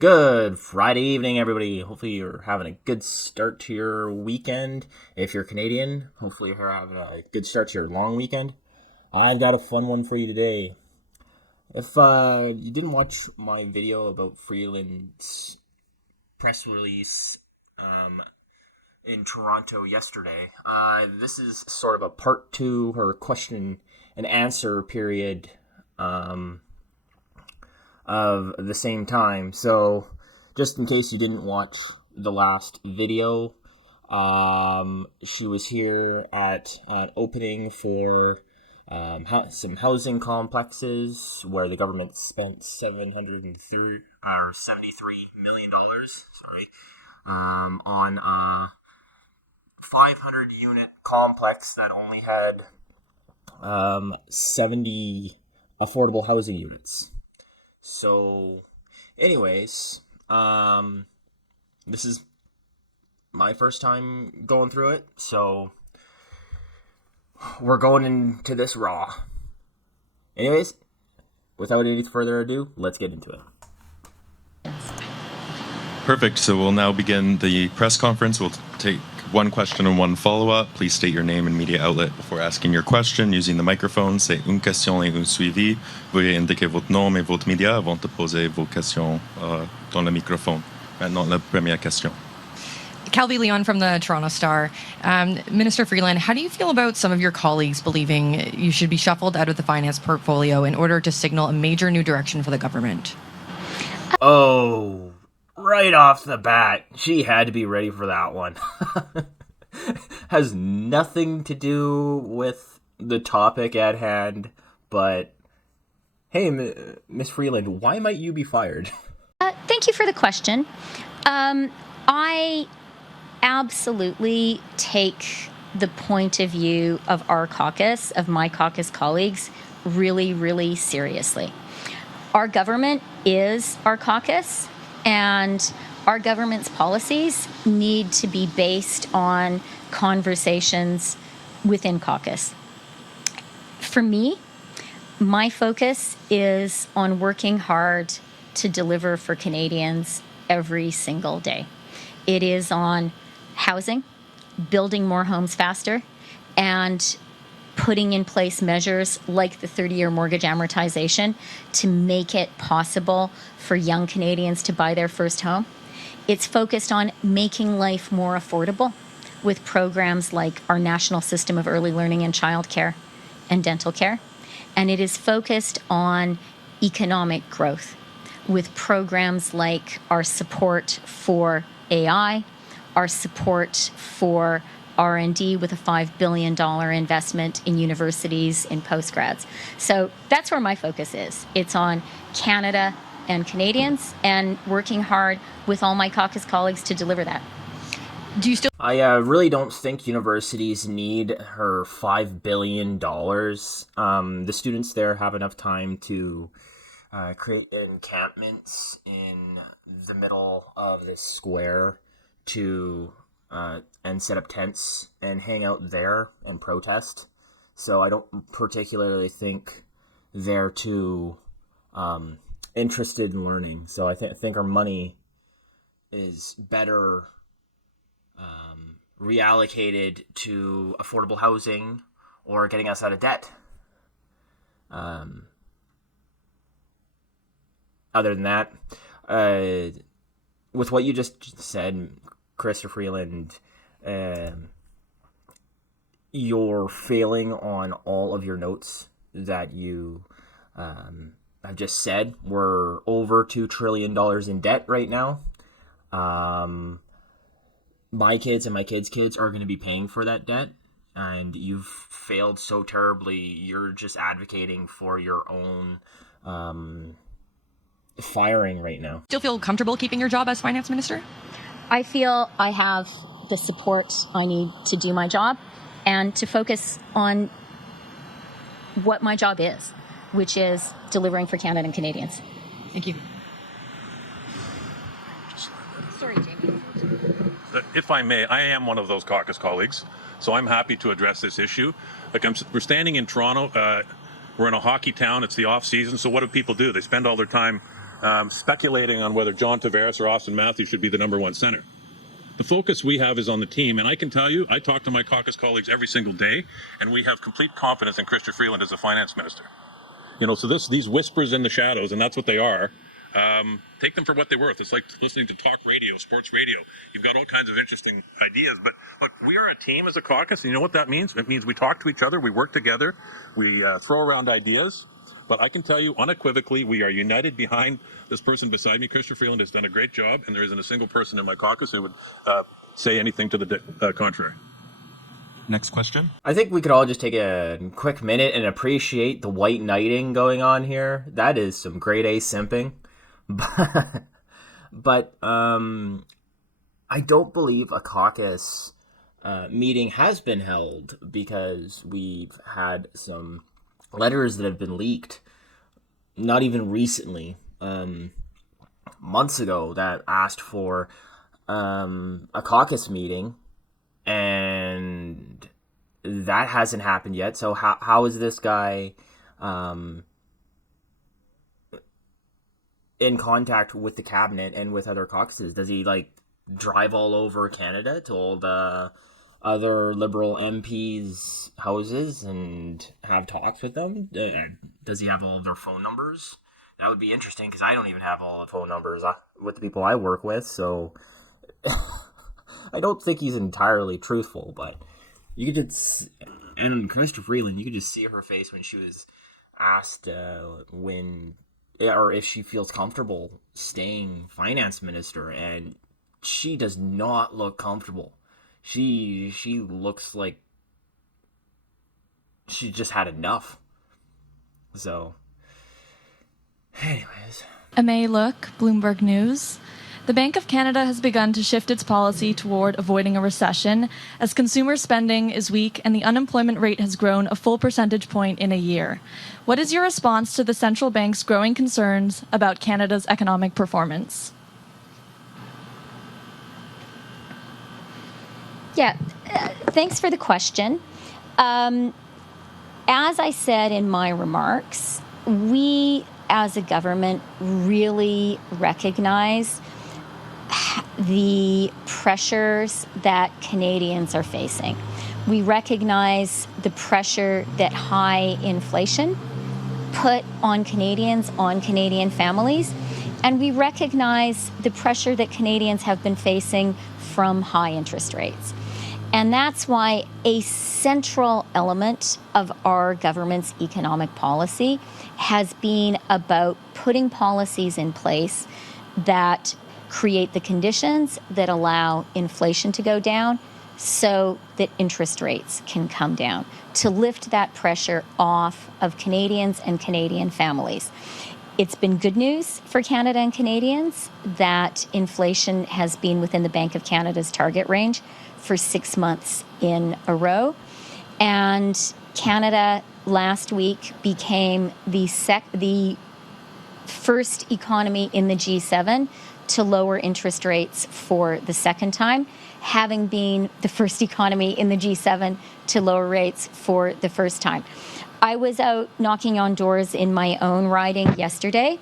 Good Friday evening, everybody. Hopefully, you're having a good start to your weekend. If you're Canadian, hopefully, you're having a good start to your long weekend. I've got a fun one for you today. If you didn't watch my video about Freeland's press release in Toronto yesterday, this is sort of a part two, her question and answer period of the same time. So just in case you didn't watch the last video, she was here at an opening for some housing complexes where the government spent $73 million on a 500 unit complex that only had 70 affordable housing units. So, anyways, this is my first time going through it, so we're going into this raw. Anyways, without any further ado, let's get into it. Perfect. So we'll now begin the press conference. We'll take one question and one follow-up. Please state your name and media outlet before asking your question using the microphone. C'est une question et un suivi. Veuillez indiquer votre nom et votre média avant de poser vos questions dans le microphone. Maintenant, la première question. Calvi Leon from the Toronto Star. Minister Freeland, how do you feel about some of your colleagues believing you should be shuffled out of the finance portfolio in order to signal a major new direction for the government? Oh, right off the bat, she had to be ready for that one. Has nothing to do with the topic at hand, but hey, Miss Freeland, why might you be fired? Thank you for the question. I absolutely take the point of view of our caucus, of my caucus colleagues, really, really seriously. Our government is our caucus, and our government's policies need to be based on conversations within caucus. For me, my focus is on working hard to deliver for Canadians every single day. It is on housing, building more homes faster, and putting in place measures like the 30-year mortgage amortization to make it possible for young Canadians to buy their first home. It's focused on making life more affordable with programs like our National System of Early Learning and Childcare and Dental Care. And it is focused on economic growth with programs like our support for AI, our support for R&D with a $5 billion investment in universities in postgrads. So that's where my focus is. It's on Canada and Canadians and working hard with all my caucus colleagues to deliver that. Do you still? I really don't think universities need her $5 billion. The students there have enough time to create encampments in the middle of this square to and set up tents and hang out there and protest. So I don't particularly think they're too interested in learning. So I think our money is better reallocated to affordable housing or getting us out of debt. Other than that, with what you just said, Chrystia Freeland, you're failing on all of your notes that you have just said. We're over $2 trillion in debt right now. My kids and my kids' kids are going to be paying for that debt, and you've failed so terribly. You're just advocating for your own firing right now. Still feel comfortable keeping your job as finance minister? I feel I have the support I need to do my job and to focus on what my job is, which is delivering for Canada and Canadians. Thank you. Sorry, Jamie. If I may, I am one of those caucus colleagues, so I'm happy to address this issue. We're standing in Toronto. We're in a hockey town. It's the off season. So what do people do? They spend all their time speculating on whether John Tavares or Austin Matthews should be the number one center. The focus we have is on the team, and I can tell you, I talk to my caucus colleagues every single day, and we have complete confidence in Chrystia Freeland as a finance minister. So these whispers in the shadows, and that's what they are. Take them for what they're worth. It's like listening to talk radio, sports radio. You've got all kinds of interesting ideas, but look, we are a team as a caucus, and you know what that means? It means we talk to each other, we work together, we throw around ideas. But I can tell you unequivocally, we are united behind this person beside me. Chrystia Freeland has done a great job, and there isn't a single person in my caucus who would say anything to the contrary. Next question. I think we could all just take a quick minute and appreciate the white knighting going on here. That is some grade A simping. But I don't believe a caucus meeting has been held because we've had some letters that have been leaked, not even recently, months ago, that asked for a caucus meeting, and that hasn't happened yet. So how is this guy in contact with the cabinet and with other caucuses? Does he drive all over Canada to all the other Liberal MPs' houses and have talks with them? Does he have all of their phone numbers? That would be interesting, because I don't even have all the phone numbers with the people I work with, so I don't think he's entirely truthful. But you could just, and Chrystia Freeland, you could just see her face when she was asked or if she feels comfortable staying finance minister, and she does not look comfortable. She looks like she just had enough. So, anyways. Amay Look, Bloomberg News. The Bank of Canada has begun to shift its policy toward avoiding a recession as consumer spending is weak and the unemployment rate has grown a full percentage point in a year. What is your response to the central bank's growing concerns about Canada's economic performance? Yeah, thanks for the question. As I said in my remarks, we as a government really recognize the pressures that Canadians are facing. We recognize the pressure that high inflation put on Canadians, on Canadian families, and we recognize the pressure that Canadians have been facing from high interest rates. And that's why a central element of our government's economic policy has been about putting policies in place that create the conditions that allow inflation to go down so that interest rates can come down, to lift that pressure off of Canadians and Canadian families. It's been good news for Canada and Canadians that inflation has been within the Bank of Canada's target range for 6 months in a row. And Canada last week became the first economy in the G7 to lower interest rates for the second time, having been the first economy in the G7 to lower rates for the first time. I was out knocking on doors in my own riding yesterday,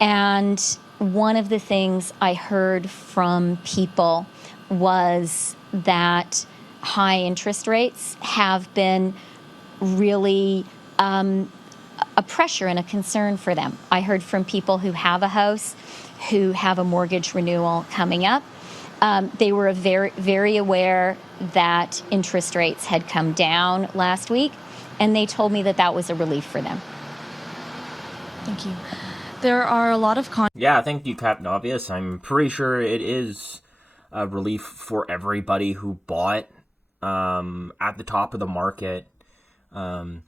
and one of the things I heard from people was that high interest rates have been really a pressure and a concern for them. I heard from people who have a house, who have a mortgage renewal coming up. They were very, very aware that interest rates had come down last week, and they told me that that was a relief for them. Thank you. There are a lot of Yeah, thank you, Captain Obvious. I'm pretty sure it is a relief for everybody who bought at the top of the market, like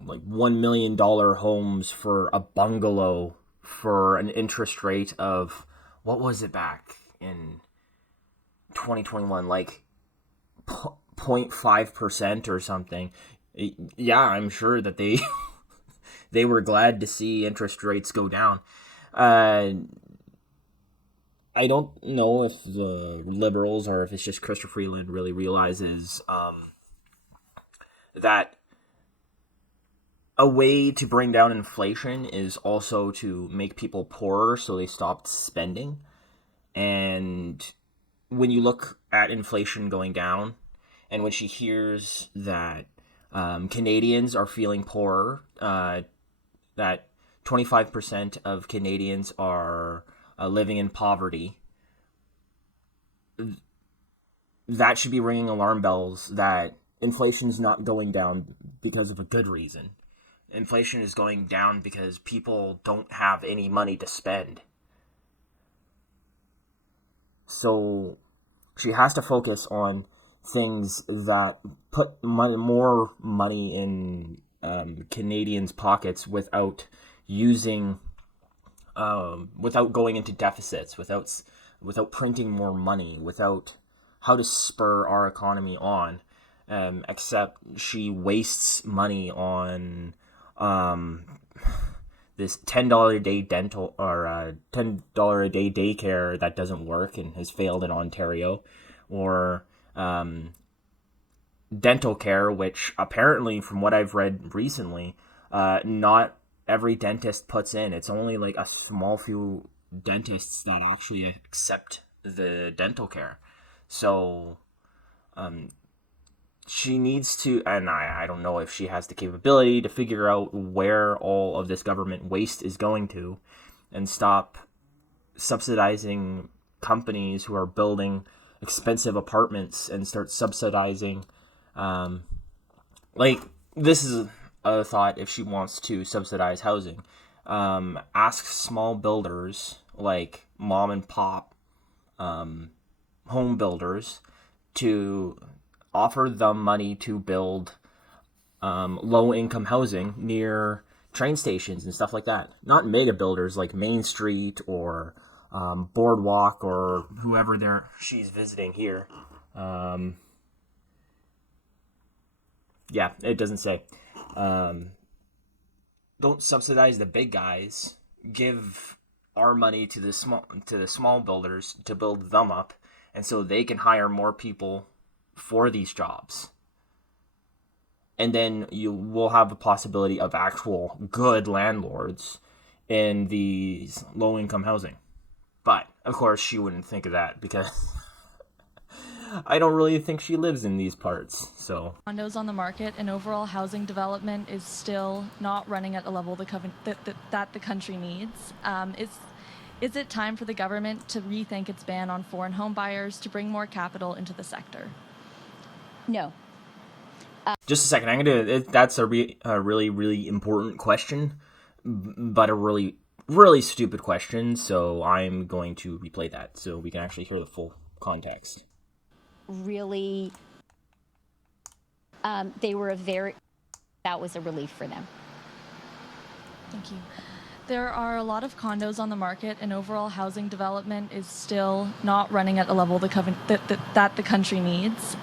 $1 million homes for a bungalow for an interest rate of, what was it back in 2021, like 0.5% or something. Yeah, I'm sure that they they were glad to see interest rates go down. I don't know if the Liberals or if it's just Chrystia Freeland really realizes that a way to bring down inflation is also to make people poorer so they stop spending. And when you look at inflation going down, and when she hears that Canadians are feeling poorer, that 25% of Canadians are living in poverty, that should be ringing alarm bells that inflation is not going down because of a good reason. Inflation is going down because people don't have any money to spend. So she has to focus on things that put more money in Canadians' pockets without going into deficits, without printing more money, without how to spur our economy on. Except she wastes money on this $10 a day dental or $10 a day daycare that doesn't work and has failed in Ontario, or dental care, which apparently, from what I've read recently, not every dentist puts in. It's only like a small few dentists that actually accept the dental care. So she needs to, and I don't know if she has the capability to figure out where all of this government waste is going to, and stop subsidizing companies who are building expensive apartments and start subsidizing, this is a thought. If she wants to subsidize housing, ask small builders like mom and pop home builders to offer them money to build low-income housing near train stations and stuff like that. Not mega builders like Main Street or Boardwalk or whoever she's visiting here. Yeah, it doesn't say. Don't subsidize the big guys. Give our money to the small builders to build them up, and so they can hire more people for these jobs. And then you will have a possibility of actual good landlords in these low-income housing. But, of course, she wouldn't think of that because I don't really think she lives in these parts, so. Condos on the market and overall housing development is still not running at a level that the country needs. Is it time for the government to rethink its ban on foreign home buyers to bring more capital into the sector? No. Just a second. That's a really, really important question, but a really, really stupid question. So I'm going to replay that so we can actually hear the full context. Really, that was a relief for them. Thank you. There are a lot of condos on the market, and overall housing development is still not running at a level that the country needs.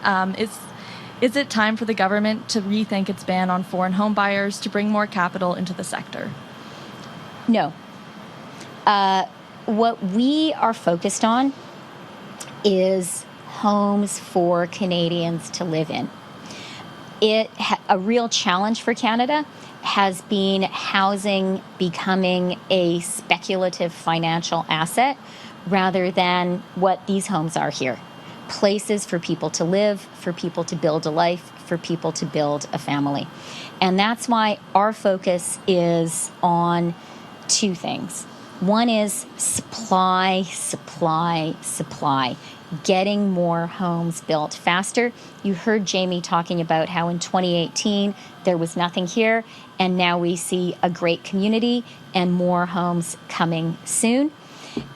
Is it time for the government to rethink its ban on foreign home buyers to bring more capital into the sector? No. What we are focused on is homes for Canadians to live in. A real challenge for Canada has been housing becoming a speculative financial asset rather than what these homes are here. Places for people to live, for people to build a life, for people to build a family. And that's why our focus is on two things. One is supply, supply, supply. Getting more homes built faster. You heard Jamie talking about how in 2018 there was nothing here, and now we see a great community and more homes coming soon.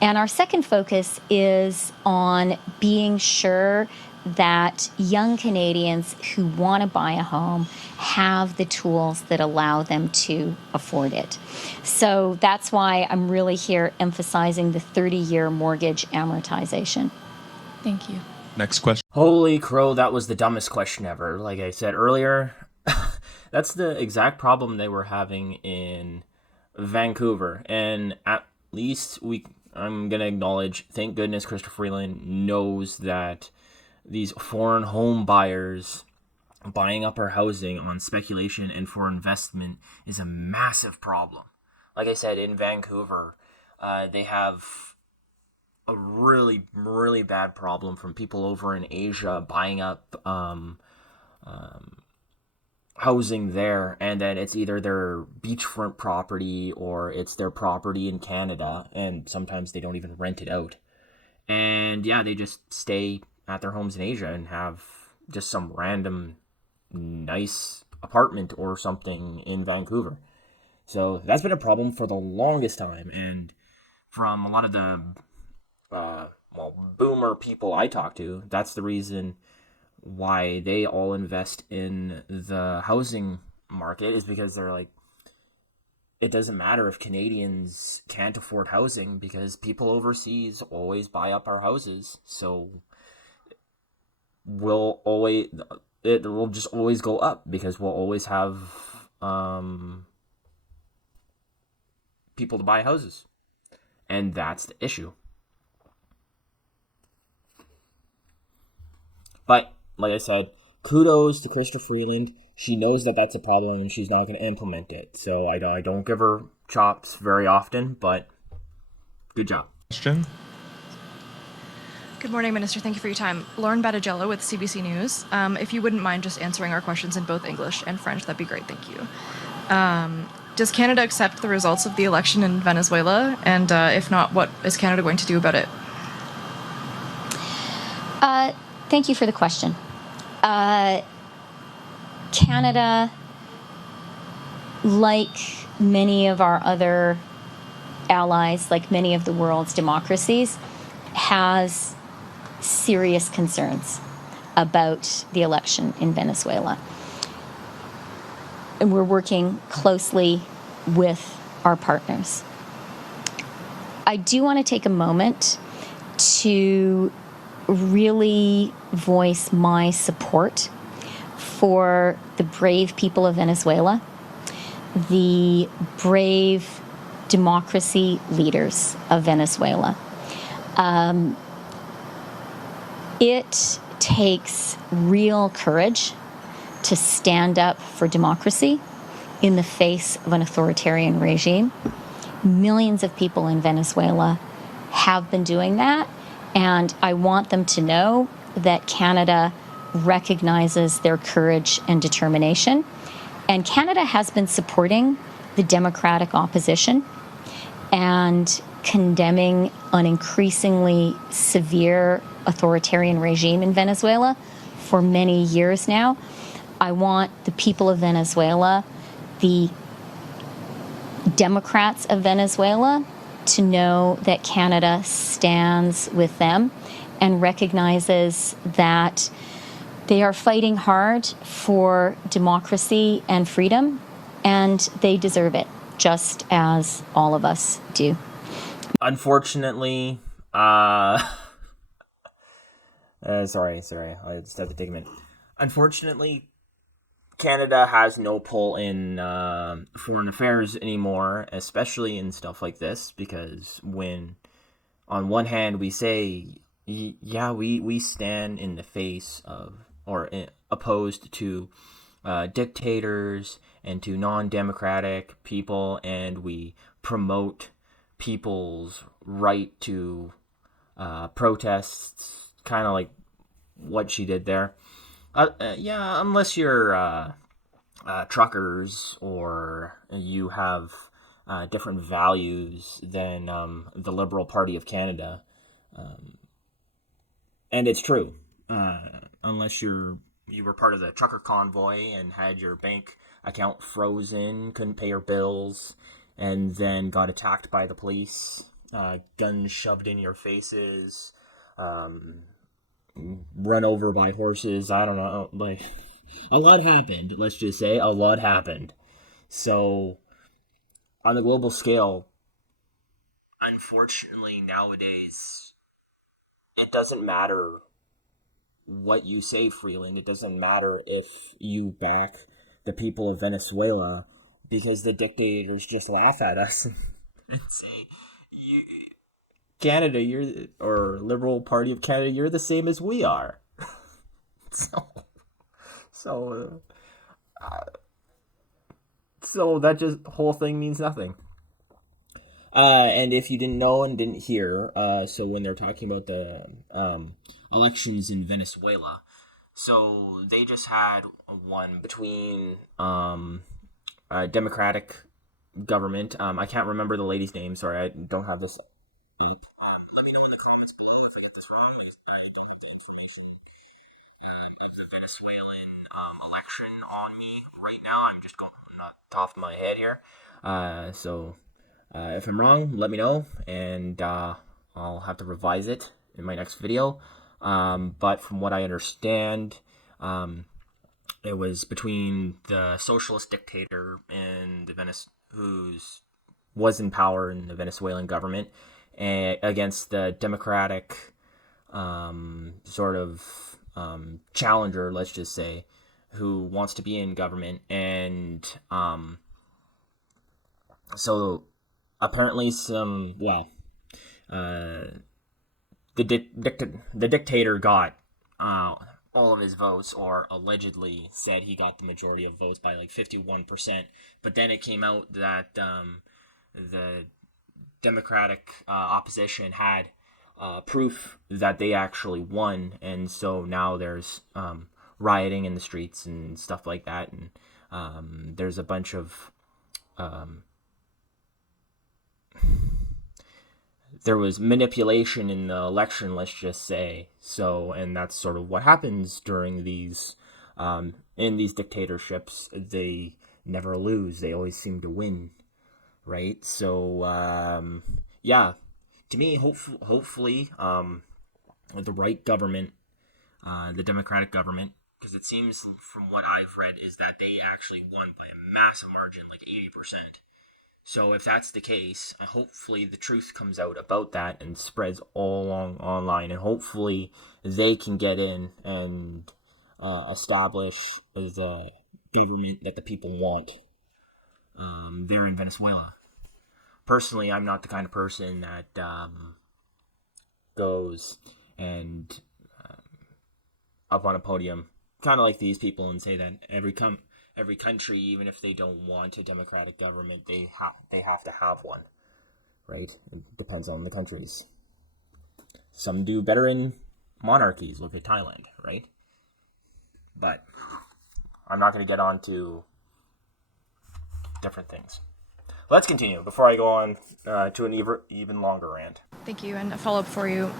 And our second focus is on being sure that young Canadians who want to buy a home have the tools that allow them to afford it. So that's why I'm really here emphasizing the 30-year mortgage amortization. Thank you. Next question. Holy crow, that was the dumbest question ever. Like I said earlier, that's the exact problem they were having in Vancouver. And at least I'm going to acknowledge, thank goodness Chrystia Freeland knows that these foreign home buyers buying up our housing on speculation and for investment is a massive problem. Like I said, in Vancouver, they have a really, really bad problem from people over in Asia buying up housing there, and then it's either their beachfront property or it's their property in Canada, and sometimes they don't even rent it out. And yeah, they just stay at their homes in Asia and have just some random nice apartment or something in Vancouver. So that's been a problem for the longest time, and from a lot of the boomer people I talk to, that's the reason why they all invest in the housing market, is because they're like, it doesn't matter if Canadians can't afford housing because people overseas always buy up our houses. So it will just always go up because we'll always have people to buy houses. And that's the issue. But like I said, kudos to Chrystia Freeland. She knows that that's a problem and she's not going to implement it. So I don't give her chops very often, but good job. Question? Good morning, Minister. Thank you for your time. Lauren Battigello with CBC News. If you wouldn't mind just answering our questions in both English and French, that'd be great. Thank you. Does Canada accept the results of the election in Venezuela? And if not, what is Canada going to do about it? Thank you for the question. Canada, like many of our other allies, like many of the world's democracies, has serious concerns about the election in Venezuela. And we're working closely with our partners. I do want to take a moment to really voice my support for the brave people of Venezuela, the brave democracy leaders of Venezuela. It takes real courage to stand up for democracy in the face of an authoritarian regime. Millions of people in Venezuela have been doing that, and I want them to know that Canada recognizes their courage and determination. And Canada has been supporting the democratic opposition and condemning an increasingly severe authoritarian regime in Venezuela for many years now. I want the people of Venezuela, the Democrats of Venezuela, to know that Canada stands with them and recognizes that they are fighting hard for democracy and freedom, and they deserve it, just as all of us do. Unfortunately, sorry, I just have to take a minute. Unfortunately, Canada has no pull in foreign affairs anymore, especially in stuff like this, because when, on one hand, we say, yeah, we stand in the face of, or opposed to dictators and to non-democratic people, and we promote people's right to protests, kind of like what she did there. Yeah, unless you're truckers or you have different values than the Liberal Party of Canada. And it's true. Unless you were part of the trucker convoy and had your bank account frozen, couldn't pay your bills, and then got attacked by the police, guns shoved in your faces, run over by horses, I don't know, like, a lot happened, let's just say, a lot happened. So, on the global scale, unfortunately, nowadays, it doesn't matter what you say, Freeland. It doesn't matter if you back the people of Venezuela, because the dictators just laugh at us and say, Canada, or Liberal Party of Canada, you're the same as we are. So, so that just whole thing means nothing. And if you didn't know and didn't hear, so when they're talking about the elections in Venezuela, so they just had one between Democratic government. I can't remember the lady's name. Sorry, I don't have this. Let me know in the comments below if I get this wrong. I don't have the information of the Venezuelan election on me right now. I'm just going off the top of my head here. So if I'm wrong, let me know, and I'll have to revise it in my next video. But from what I understand, it was between the socialist dictator and the who's was in power in the Venezuelan government, and against the democratic sort of challenger, let's just say, who wants to be in government. And so apparently the dictator got all of his votes, or allegedly said he got the majority of votes by like 51%. But then it came out that the Democratic opposition had proof that they actually won, and so now there's rioting in the streets and stuff like that, and there's a bunch of there was manipulation in the election, let's just say. So, and that's sort of what happens during these in these dictatorships. They never lose, they always seem to win, right? So yeah, to me, hopefully the right government, the Democratic government, because it seems from what I've read is that they actually won by a massive margin, like 80%. So if that's the case, hopefully the truth comes out about that and spreads all along online, and hopefully they can get in and establish the government that the people want there in Venezuela. Personally, I'm not the kind of person that goes and up on a podium, kind of like these people, and say that every country, even if they don't want a democratic government, they have to have one, right? It depends on the countries. Some do better in monarchies. Look at Thailand, right? But I'm not going to get on to different things. Let's continue before I go on to an even longer rant. Thank you, and a follow-up for you.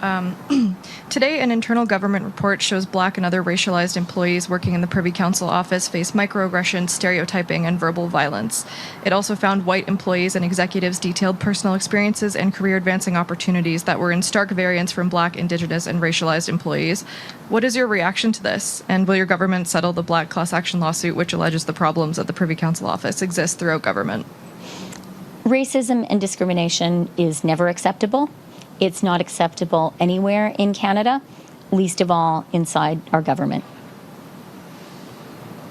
Today, an internal government report shows Black and other racialized employees working in the Privy Council office face microaggressions, stereotyping, and verbal violence. It also found white employees and executives detailed personal experiences and career-advancing opportunities that were in stark variance from Black, Indigenous, and racialized employees. What is your reaction to this, and will your government settle the Black class action lawsuit which alleges the problems at the Privy Council office exist throughout government? Racism and discrimination is never acceptable. It's not acceptable anywhere in Canada, least of all inside our government.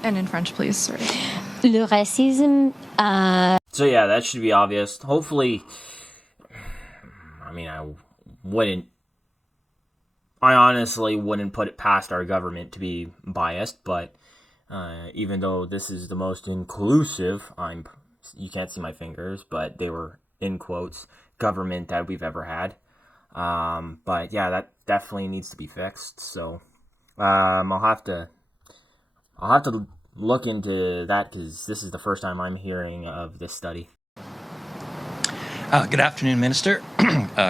And in French, please. Sorry. Le racisme. So yeah, that should be obvious. Hopefully, I mean, I honestly wouldn't put it past our government to be biased, but even though this is the most inclusive, you can't see my fingers, but they were in quotes, government that we've ever had. But yeah, that definitely needs to be fixed. So I'll have to look into that, because this is the first time I'm hearing of this study. Good afternoon, Minister.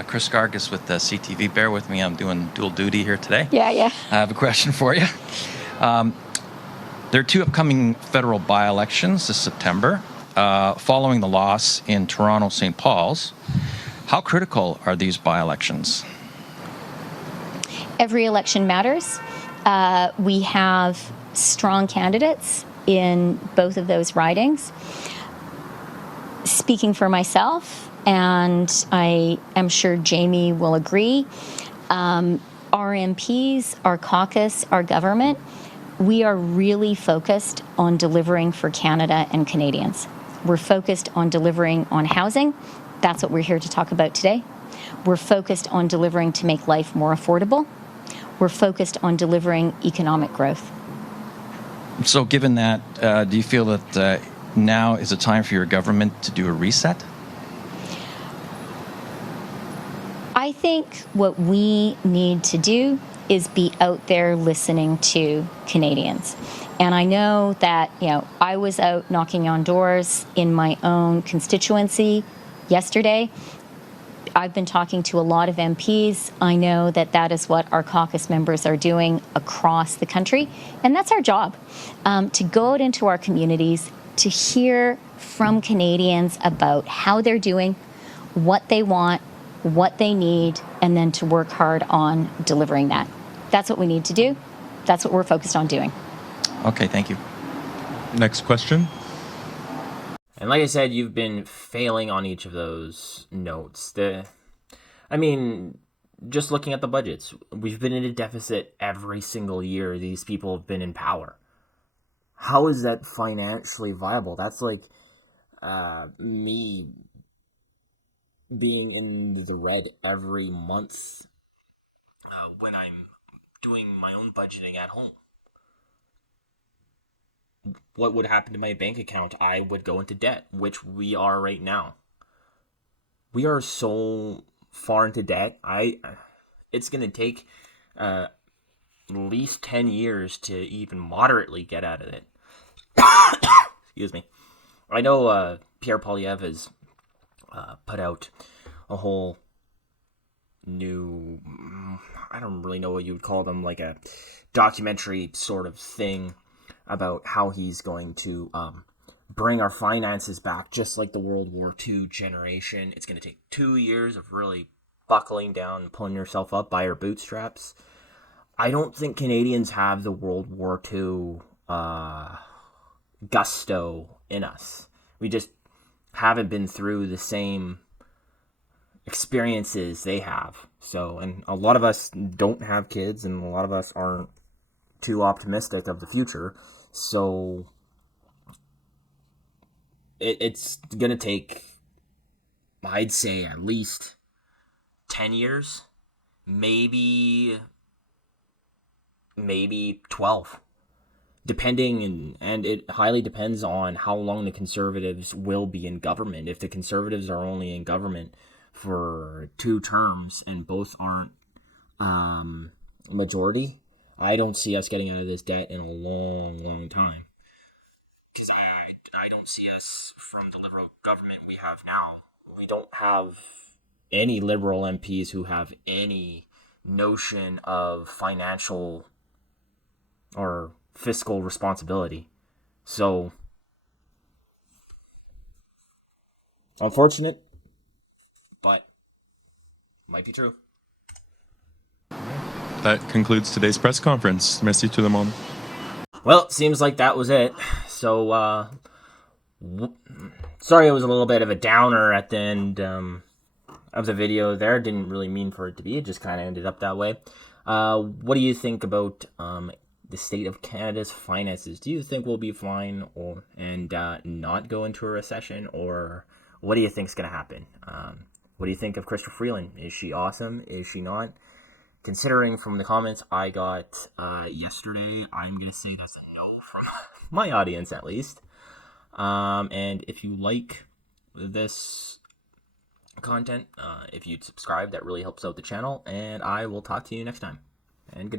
Chris Gargis with the CTV. Bear with me, I'm doing dual duty here today. Yeah. I have a question for you. There are two upcoming federal by-elections this September. Following the loss in Toronto St. Paul's, how critical are these by-elections? Every election matters. We have strong candidates in both of those ridings. Speaking for myself, and I am sure Jamie will agree, our MPs, our caucus, our government, we are really focused on delivering for Canada and Canadians. We're focused on delivering on housing. That's what we're here to talk about today. We're focused on delivering to make life more affordable. We're focused on delivering economic growth. So given that, do you feel that now is a time for your government to do a reset? I think what we need to do is be out there listening to Canadians. And I know that, I was out knocking on doors in my own constituency yesterday. I've been talking to a lot of MPs. I know that that is what our caucus members are doing across the country. And that's our job, to go out into our communities, to hear from Canadians about how they're doing, what they want, what they need, and then to work hard on delivering that. That's what we need to do. That's what we're focused on doing. Okay, thank you. Next question. And like I said, you've been failing on each of those notes. Just looking at the budgets, we've been in a deficit every single year these people have been in power. How is that financially viable? That's like me being in the red every month when I'm doing my own budgeting at home. What would happen to my bank account? I would go into debt, which we are right now. We are so far into debt. It's going to take at least 10 years to even moderately get out of it. Excuse me. I know Pierre Poilievre has put out a whole new, I don't really know what you would call them, like a documentary sort of thing about how he's going to bring our finances back, just like the World War II generation. It's going to take 2 years of really buckling down and pulling yourself up by your bootstraps. I don't think Canadians have the World War II gusto in us. We just haven't been through the same experiences they have. So, and a lot of us don't have kids, and a lot of us aren't too optimistic of the future. So it's gonna take, I'd say, at least 10 years, maybe 12, depending, and it highly depends on how long the Conservatives will be in government. If the Conservatives are only in government for 2 terms and both aren't majority, I don't see us getting out of this debt in a long, long time. Because I don't see us, from the Liberal government we have now, we don't have any Liberal MPs who have any notion of financial or fiscal responsibility. So, unfortunate, but might be true. That concludes today's press conference. Merci tout le monde. Well, it seems like that was it. So, sorry it was a little bit of a downer at the end of the video there. Didn't really mean for it to be. It just kind of ended up that way. What do you think about the state of Canada's finances? Do you think we'll be fine and not go into a recession? Or what do you think is going to happen? What do you think of Chrystia Freeland? Is she awesome? Is she not? Considering from the comments I got yesterday, I'm going to say that's a no from my audience, at least. And if you like this content, if you'd subscribe, that really helps out the channel. And I will talk to you next time. And good night.